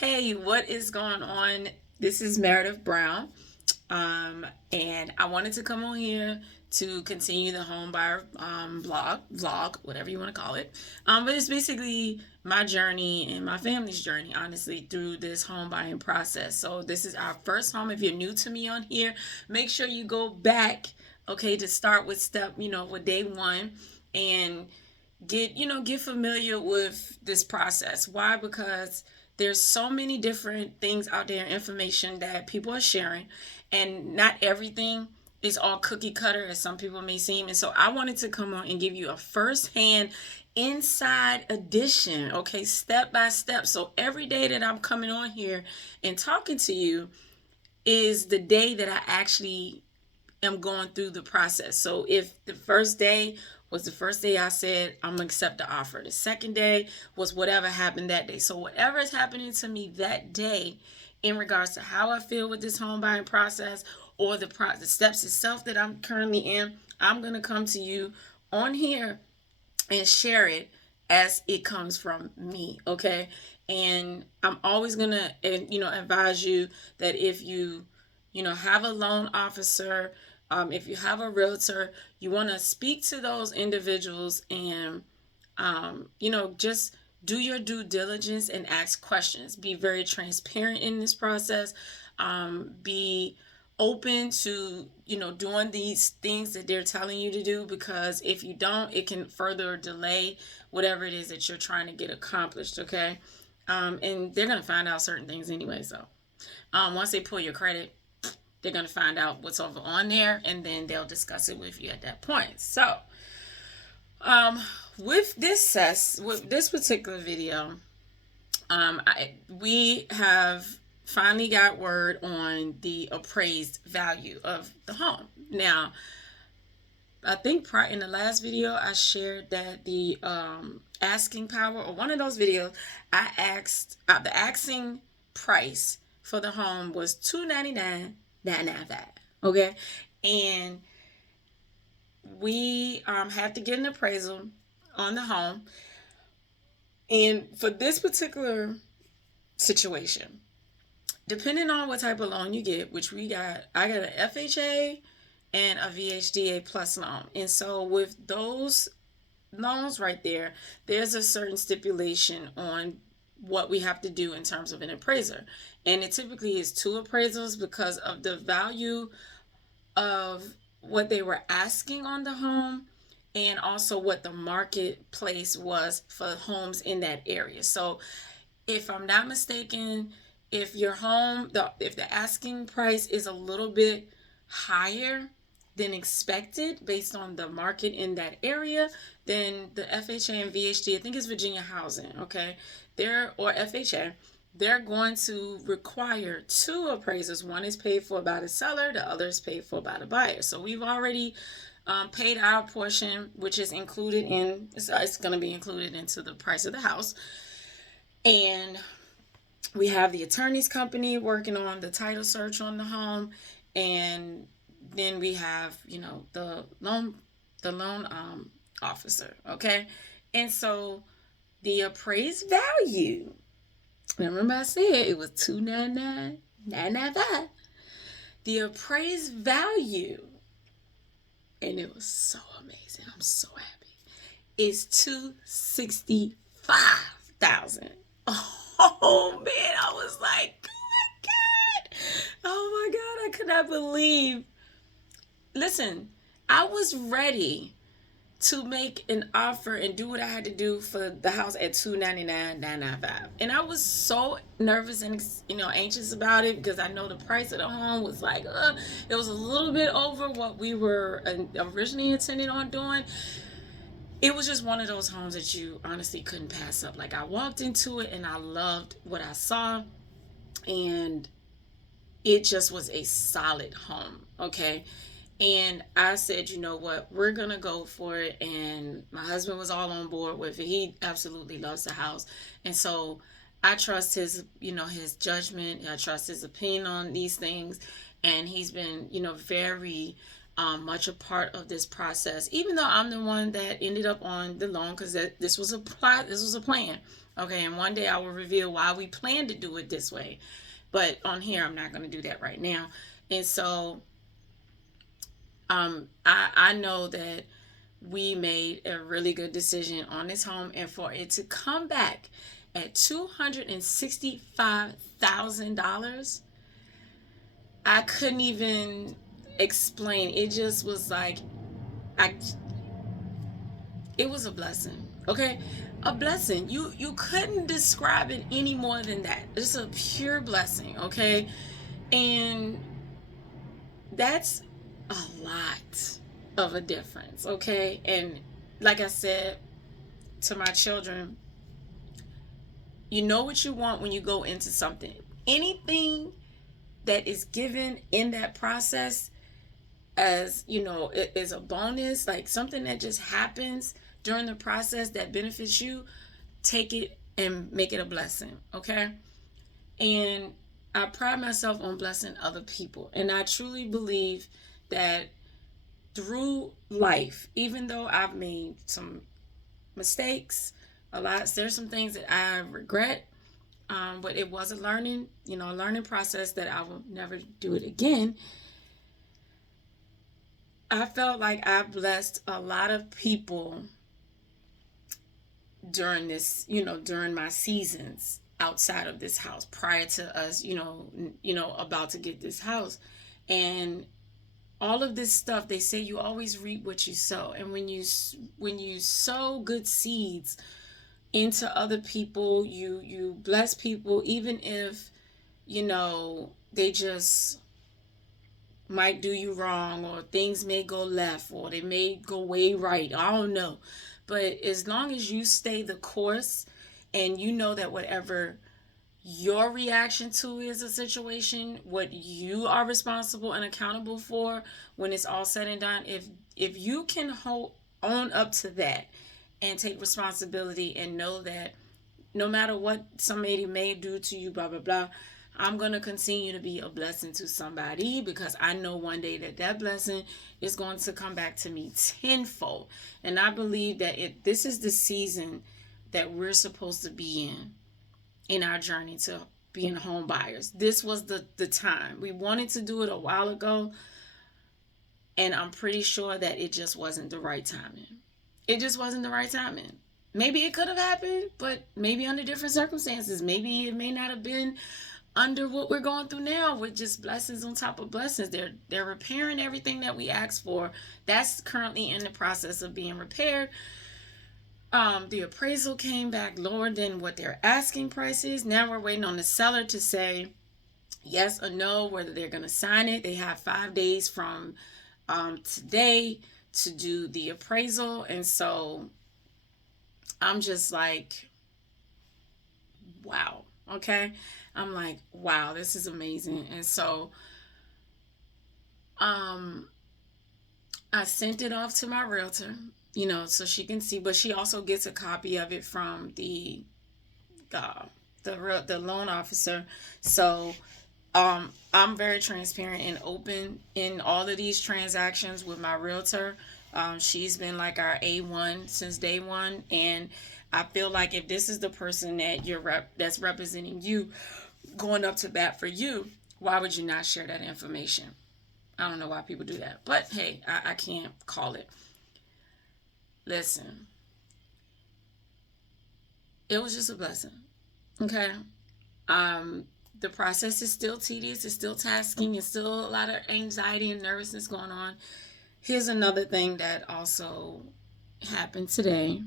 Hey, what is going on? This is Meredith Brown, and I wanted to come on here to continue the home buyer vlog, whatever you want to call it. But it's basically my journey and my family's journey, honestly, through this home buying process. So this is our first home. If you're new to me on here, make sure you go back, okay, to start with with day one, and get familiar with this process. Why? Because there's so many different things out there, information that people are sharing, and not everything is all cookie cutter as some people may seem. And so I wanted to come on and give you a first-hand inside edition, okay, step by step. So every day that I'm coming on here and talking to you is the day that I actually am going through the process. So if the first day was the first day I said I'm gonna accept the offer, the second day was whatever happened that day. So whatever is happening to me that day in regards to how I feel with this home buying process or the steps itself that I'm currently in, I'm gonna come to you on here and share it as it comes from me, okay? And I'm always gonna advise you that if you have a loan officer, if you have a realtor, you want to speak to those individuals and just do your due diligence and ask questions. Be very transparent in this process. Be open to doing these things that they're telling you to do, because if you don't, it can further delay whatever it is that you're trying to get accomplished. Okay. And they're going to find out certain things anyway. So once they pull your credit, they're going to find out what's over on there, and then they'll discuss it with you at that point. So with this particular video, we have finally got word on the appraised value of the home. Now, I think in the last video I shared that the asking power, or one of those videos, I asked the asking price for the home was $299,995. Okay, and we have to get an appraisal on the home. And for this particular situation, depending on what type of loan you get, which I got an FHA and a VHDA plus loan. And so with those loans right there, there's a certain stipulation on what we have to do in terms of an appraiser. And it typically is 2 appraisals because of the value of what they were asking on the home, and also what the marketplace was for homes in that area. So if I'm not mistaken, if your home, if the asking price is a little bit higher than expected based on the market in that area, then the FHA and VHD, I think it's Virginia Housing, okay, or FHA, they're going to require 2 appraisers. One is paid for by the seller, the other is paid for by the buyer. So we've already paid our portion, which is included in, it's going to be included into the price of the house. And we have the attorney's company working on the title search on the home, and then we have the loan officer, okay? And so the appraised value, remember I said it was $299,995. The appraised value, and it was so amazing, I'm so happy, is $265,000. Oh man, I was like, oh my God, I could not believe. Listen, I was ready to make an offer and do what I had to do for the house at $299,995. And I was so nervous and anxious about it, because I know the price of the home was like, it was a little bit over what we were originally intending on doing. It was just one of those homes that you honestly couldn't pass up. Like, I walked into it and I loved what I saw, and it just was a solid home, okay? And I said, you know what, we're going to go for it. And my husband was all on board with it. He absolutely loves the house. And so I trust his judgment. I trust his opinion on these things. And he's been, very much a part of this process, even though I'm the one that ended up on the loan, because this was a plan. Okay, and one day I will reveal why we plan to do it this way. But on here, I'm not going to do that right now. And so I know that we made a really good decision on this home, and for it to come back at $265,000, I couldn't even explain. It just was like, I it was a blessing. Okay, a blessing. You couldn't describe it any more than that. It's a pure blessing. Okay, and that's a lot of a difference. Okay, and like I said to my children, you know what you want when you go into something. Anything that is given in that process, as you know, it is a bonus, like something that just happens during the process that benefits you. Take it and make it a blessing. Okay, and I pride myself on blessing other people, and I truly believe that through life, even though I've made some mistakes, there's some things that I regret, but it was a learning process that I will never do it again. I felt like I blessed a lot of people during during my seasons outside of this house, prior to us, about to get this house. And all of this stuff, they say you always reap what you sow. And when you sow good seeds into other people, you bless people, even if they just might do you wrong, or things may go left, or they may go way right. I don't know. But as long as you stay the course, and you know that whatever your reaction to is a situation, what you are responsible and accountable for when it's all said and done, if you can own up to that and take responsibility and know that no matter what somebody may do to you, blah blah blah, I'm going to continue to be a blessing to somebody, because I know one day that blessing is going to come back to me tenfold. And I believe that this is the season that we're supposed to be in our journey to being home buyers. This was the time. We wanted to do it a while ago, and I'm pretty sure that it just wasn't the right timing. It just wasn't the right timing. Maybe it could have happened, but maybe under different circumstances. Maybe it may not have been under what we're going through now, with just blessings on top of blessings. They're repairing everything that we asked for. That's currently in the process of being repaired. The appraisal came back lower than what their asking price is. Now we're waiting on the seller to say yes or no, whether they're going to sign it. They have 5 days from today to do the appraisal. And so I'm just like, wow. Okay. I'm like, wow, this is amazing. And so I sent it off to my realtor, so she can see, but she also gets a copy of it from the loan officer. So I'm very transparent and open in all of these transactions with my realtor. She's been like our A1 since day one, and I feel like if this is the person that that's representing you, going up to bat for you, why would you not share that information? I don't know why people do that, but hey, I can't call it. Listen, it was just a blessing. Okay. The process is still tedious, it's still tasking, it's still a lot of anxiety and nervousness going on. Here's another thing that also happened today,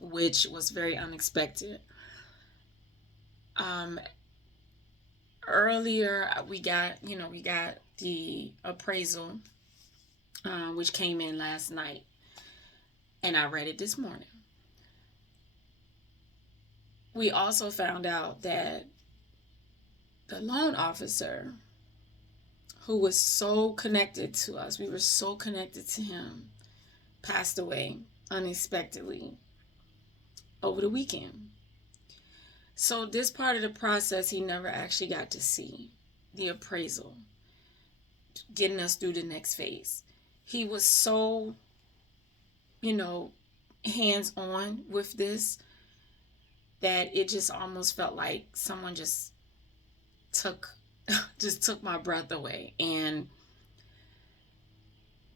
which was very unexpected. Earlier we got the appraisal, which came in last night, and I read it this morning. We also found out that the loan officer, who was so connected to us, we were so connected to him, passed away unexpectedly over the weekend. So this part of the process, he never actually got to see, the appraisal, getting us through the next phase. He was so, hands-on with this. that it just almost felt like someone took just took my breath away. And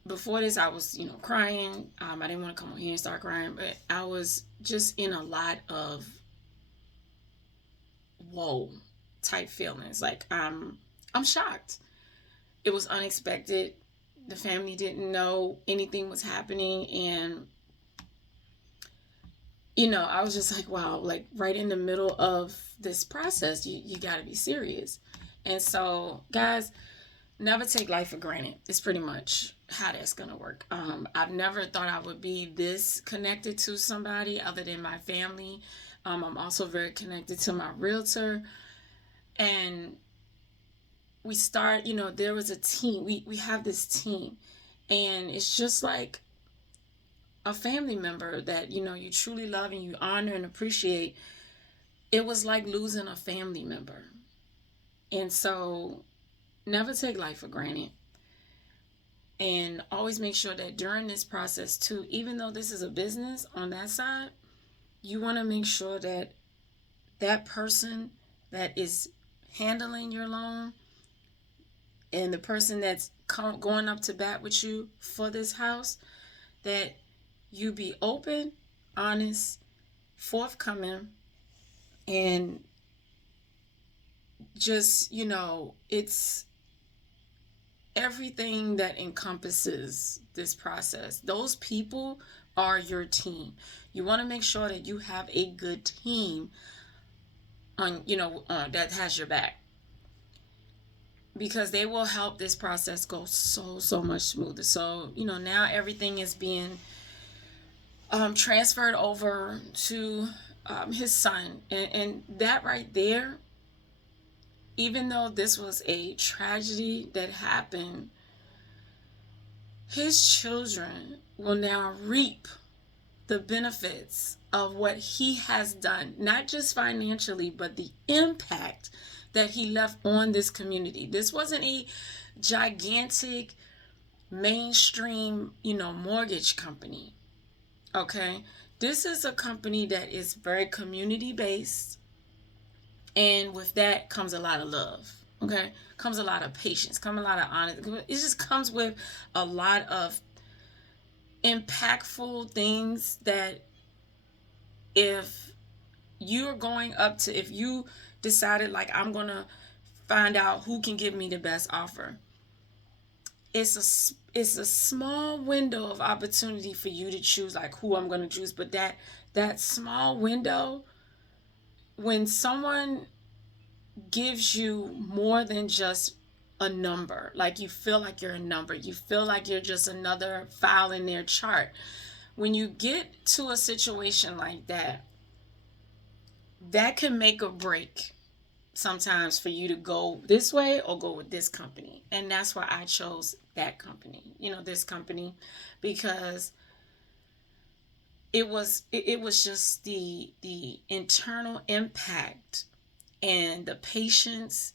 before this, I was, crying. I didn't want to come on here and start crying, but I was just in a lot of whoa type feelings. Like I'm shocked. It was unexpected. The family didn't know anything was happening, and I was just like, wow, like right in the middle of this process, you got to be serious. And so, guys, never take life for granted. It's pretty much how that's going to work. I've never thought I would be this connected to somebody other than my family. I'm also very connected to my realtor. And we start, there was a team. We have this team. And it's just like a family member that, you truly love and you honor and appreciate. It was like losing a family member. And so never take life for granted. And always make sure that during this process too, even though this is a business on that side, you want to make sure that that person that is handling your loan and the person that's going up to bat with you for this house, that you be open, honest, forthcoming, and just, it's everything that encompasses this process. Those people are your team. You want to make sure that you have a good team on, that has your back, because they will help this process go so much smoother. So, now everything is being transferred over to his son, and that right there, even though this was a tragedy that happened, his children will now reap the benefits of what he has done, not just financially, but the impact that he left on this community. This wasn't a gigantic mainstream, mortgage company. Okay? This is a company that is very community based. And with that comes a lot of love. Okay? Comes a lot of patience, comes a lot of honesty. It just comes with a lot of impactful things that if you decided like, I'm going to find out who can give me the best offer, it's a small window of opportunity for you to choose like who I'm going to choose. But that small window, when someone gives you more than just a number, like you feel like you're a number, you feel like you're just another file in their chart. When you get to a situation like that, that can make or break sometimes for you to go this way or go with this company. And that's why I chose that company, this company, because it was just the internal impact and the patience,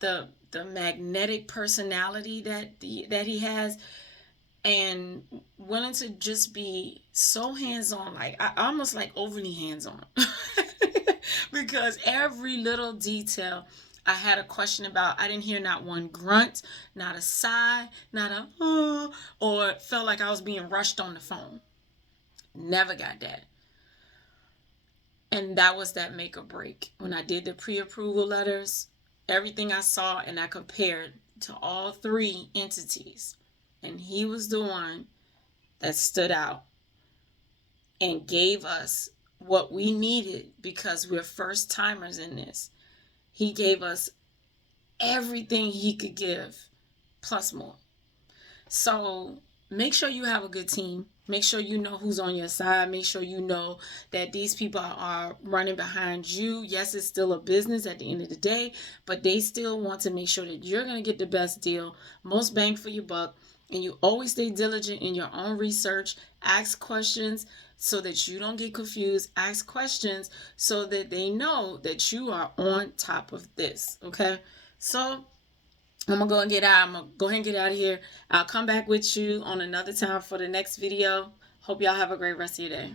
the magnetic personality that he has, and willing to just be so hands-on, like I almost like overly hands-on because every little detail I had a question about. I didn't hear not one grunt, not a sigh, not a or felt like I was being rushed on the phone. Never got that. And that was that make or break. When I did the pre-approval letters, everything I saw and I compared to all three entities, and he was the one that stood out and gave us what we needed, because we're first timers in this. He gave us everything he could give, plus more. So make sure you have a good team. Make sure you know who's on your side. Make sure you know that these people are running behind you. Yes, it's still a business at the end of the day, but they still want to make sure that you're going to get the best deal, most bang for your buck. And you always stay diligent in your own research. Ask questions so that you don't get confused. Ask questions so that they know that you are on top of this. Okay? So I'm going to go and get out. I'm going to go ahead and get out of here. I'll come back with you on another time for the next video. Hope y'all have a great rest of your day.